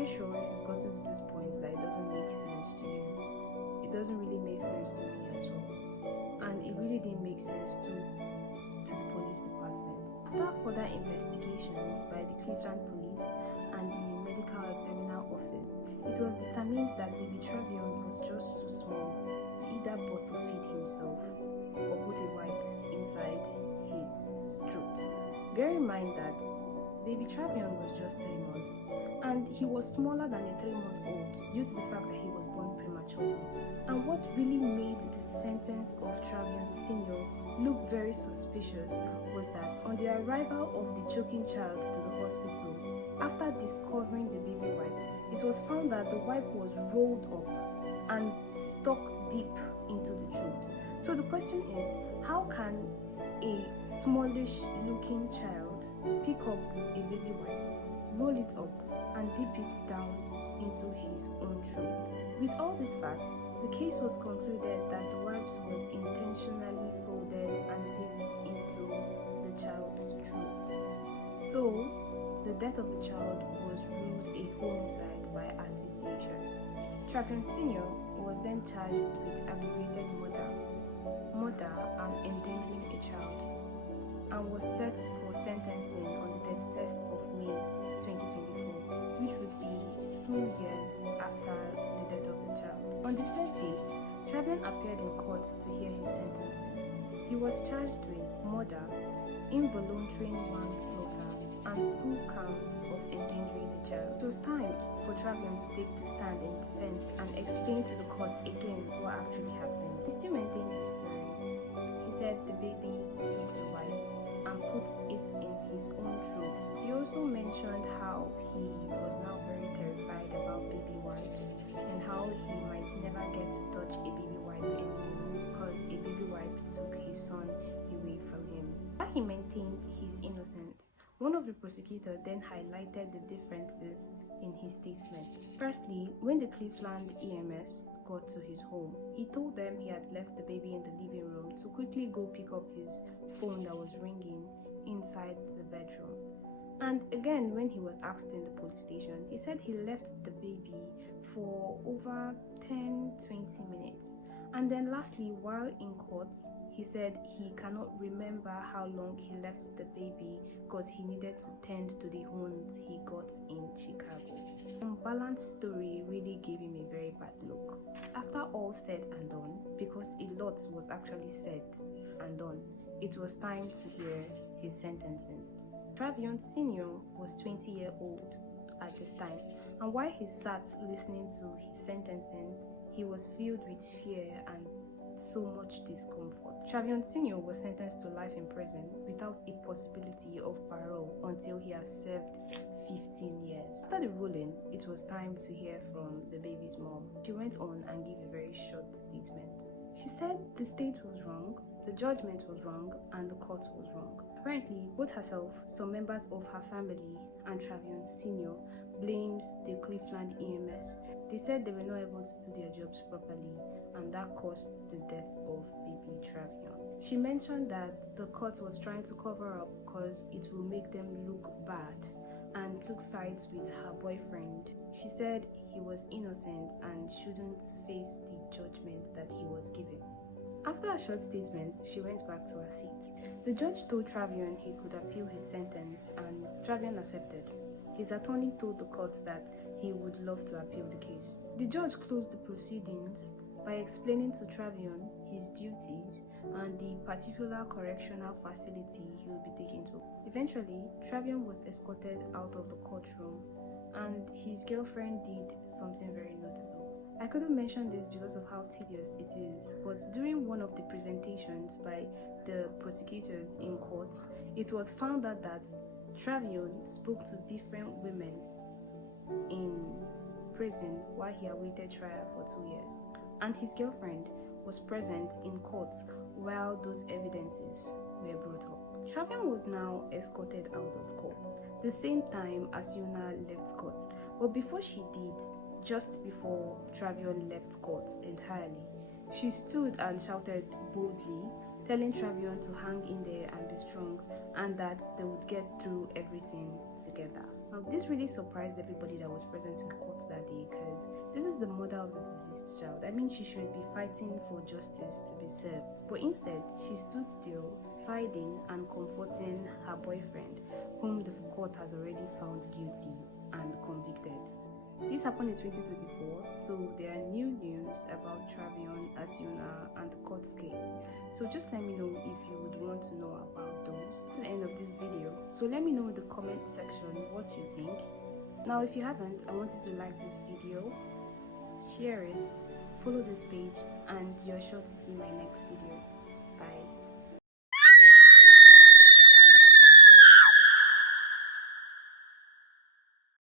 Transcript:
I'm sure you've gotten to this point that it doesn't make sense to you. It doesn't really make sense to me as well. And it really didn't make sense to the police department. After further investigations by the Cleveland police and the medical examiner office, it was determined that baby Travion was just too small to either bottle feed himself or put a wipe inside his throat. Bear in mind that baby Travion was just 3 months and he was smaller than a 3-month-old due to the fact that he was born prematurely. And what really made the sentence of Travion Sr. look very suspicious was that on the arrival of the choking child to the hospital, after discovering the baby wipe, it was found that the wipe was rolled up and stuck deep into the throat. So the question is, how can a smallish looking child pick up a baby wipe, roll it up and dip it down into his own throat? With all these facts, the case was concluded that the wipes was intentionally folded and dipped into the child's throat. So, the death of the child was ruled a homicide by asphyxiation. Travion Sr. was then charged with aggravated murder and endangering a child, and was set for sentencing on the 31st of May 2024, which would be 2 years after the death of the child. On the said date, Travion appeared in court to hear his sentencing. He was charged with murder, involuntary manslaughter, and 2 counts of endangering the child. It was time for Travion to take the stand in defense and explain to the court again what actually happened. He still maintained his story. He said the baby took the wipe and put it in his own throat. He also mentioned how he was now very terrified about baby wipes and how he might never get to touch a baby wipe anymore because a baby wipe took his son away from him. While he maintained his innocence, one of the prosecutors then highlighted the differences in his statements. Firstly, when the Cleveland EMS got to his home, he told them he had left the baby in the living room to quickly go pick up his phone that was ringing inside the bedroom. And again, when he was asked in the police station, he said he left the baby for over 10-20 minutes. And then lastly, while in court, he said he cannot remember how long he left the baby because he needed to tend to the wounds he got in Chicago. The unbalanced story really gave him a very bad look. After all said and done, because a lot was actually said and done, it was time to hear his sentencing. Travion Sr. was 20 years old at this time, and while he sat listening to his sentencing, he was filled with fear and so much discomfort. Travion Sr. was sentenced to life in prison without a possibility of parole until he has served 15 years. After the ruling, it was time to hear from the baby's mom. She went on and gave a very short statement. She said the state was wrong, the judgment was wrong, and the court was wrong. Apparently, both herself, some members of her family, and Travion Sr. blames the Cleveland EMS. They said they were not able to do their jobs properly, and that caused the death of baby Travion. She mentioned that the court was trying to cover up because it will make them look bad, and took sides with her boyfriend. She said he was innocent and shouldn't face the judgment that he was given. After a short statement, she went back to her seat. The judge told Travion he could appeal his sentence, and Travion accepted. His attorney told the court that he would love to appeal the case. The judge closed the proceedings by explaining to Travion his duties and the particular correctional facility he will be taken to. Eventually, Travion was escorted out of the courtroom, and his girlfriend did something very notable. I couldn't mention this because of how tedious it is, but during one of the presentations by the prosecutors in court, it was found out that Travion spoke to different women in prison while he awaited trial for 2 years, and his girlfriend was present in court while those evidences were brought up. Travion was now escorted out of court the same time as Yuna left court, but before she did, just before Travion left court entirely, she stood and shouted boldly, telling Travion to hang in there and be strong, and that they would get through everything together. Now, this really surprised everybody that was present in court that day, because this is the mother of the deceased child. I mean, she should be fighting for justice to be served. But instead, she stood still, siding and comforting her boyfriend, whom the court has already found guilty and convicted. This happened in 2024, so there are new news about Travion, Asiona, and the court's case. So just let me know if you would want to know about those to the end of this video. So let me know in the comment section what you think. Now, if you haven't, I want you to like this video, share it, follow this page, and you're sure to see my next video.